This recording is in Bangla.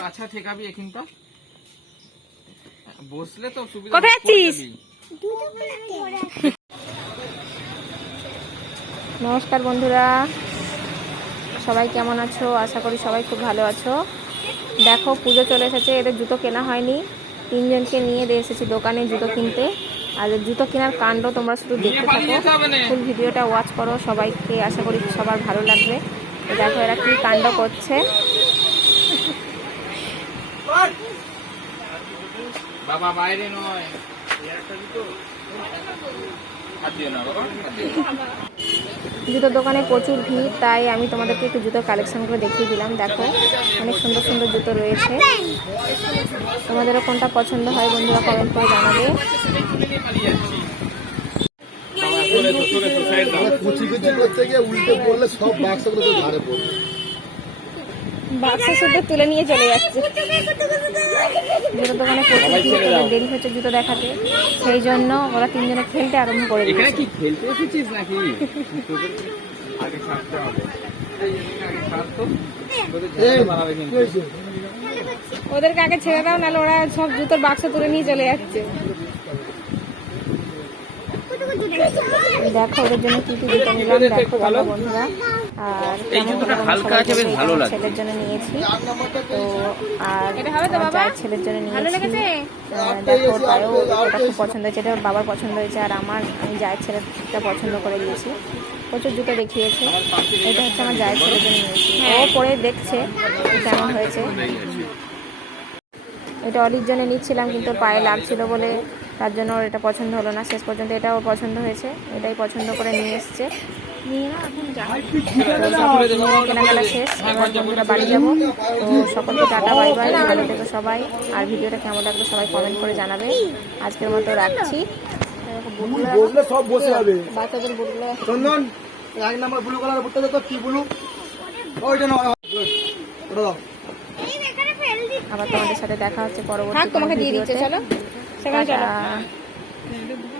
পাছা ঠেকাবি এখানটা? বসলে তো সুবিধা কোথায়? নমস্কার বন্ধুরা। সবাই কেমন আছো? আশা করি সবাই খুব ভালো আছো। দেখো পুজো চলে এসেছে। এদের জুতো কেনা হয়নি। তিনজনকে নিয়ে দিয়ে এসেছি দোকানে জুতো কিনতে। আর জুতো কেনার কাণ্ড তোমরা শুধু দেখতে থাকো। ফুল ভিডিওটা ওয়াচ করো সবাইকে। আশা করি সবার ভালো লাগবে। দেখো এরা কি কাণ্ড করছে। বাবা বাইরে নয়। জুতোর দোকানে প্রচুর ভিড় তাই আমি তোমাদেরকে একটু জুতোর কালেকশন করে দেখিয়ে দিলাম। দেখো অনেক সুন্দর সুন্দর জুতো রয়েছে। তোমাদেরও কোনটা পছন্দ হয় বন্ধুরা কমেন্ট করে জানাবে। বাবা, সরে এসো, সরে এসো, side দাও। কুচি কুচি করতে গিয়ে উল্টে পড়লে সব বাক্সগুলো তো ধারে পড়বে। বাক্স শুদ্ধ তুলে নিয়ে চলে যাচ্ছে। জুতোর দোকানে প্রচুর ভিড় দেরি হচ্ছে জুতো দেখাতে। সেই জন্য ওরা তিনজনে খেলতে আরম্ভ করে এখানে কি খেলতে এসেছিস নাকি? আগে ছাড়তে হবে। ওদেরকে আগে ছেড়ে দাও নাহলে ওরা সব জুতোর বাক্স তুলে নিয়ে চলে যাচ্ছে। দেখো ওদের জন্য কি কি জুতো নিলাম? দেখো তোমরা বন্ধুরা। আর ভালো। ছেলের জন্য নিয়েছি। তো আর জায়ের ছেলের জন্য নিয়েছি। দেখো ওর পায়েও ওটা খুব পছন্দ হয়েছে এটা ওর বাবার পছন্দ হয়েছে আর আমার আমি জায়ের ছেলেটা পছন্দ করে দিয়েছি। প্রচুর জুতো দেখিয়েছে। এটা হচ্ছে আমার জায়ের ছেলের জন্য নিয়েছি। ও পরে দেখছে কেমন হয়েছে। এটা অলির জন্য নিচ্ছিলাম কিন্তু পায়ে লাগছিল বলে তার জন্য ওর এটা পছন্দ হলো না। শেষ পর্যন্ত এটা ওর পছন্দ হয়েছে। এটাই পছন্দ করে নিয়ে এসছে। নিয়ে কেনাকাটা শেষ। এবার বন্ধুরা বাড়ি যাব। তো সকলকে টাটা বাই বাই। ভালো থেকো সবাই। আর ভিডিওটা কেমন লাগল সবাই কমেন্ট করে জানাবে। আজকের মতো রাখছি। সব বসে যাবে। বাচ্চাদের চন্দন এক নাম্বার ব্লু কালার বুটটা দেখো কি ব্লু। ওইটা না আবার তোমাদের সাথে দেখা হচ্ছে পরবর্তী তোমাকে দিয়ে দিচ্ছে, ভিডিওতে। চলো। সেখানে চলো। টাটা।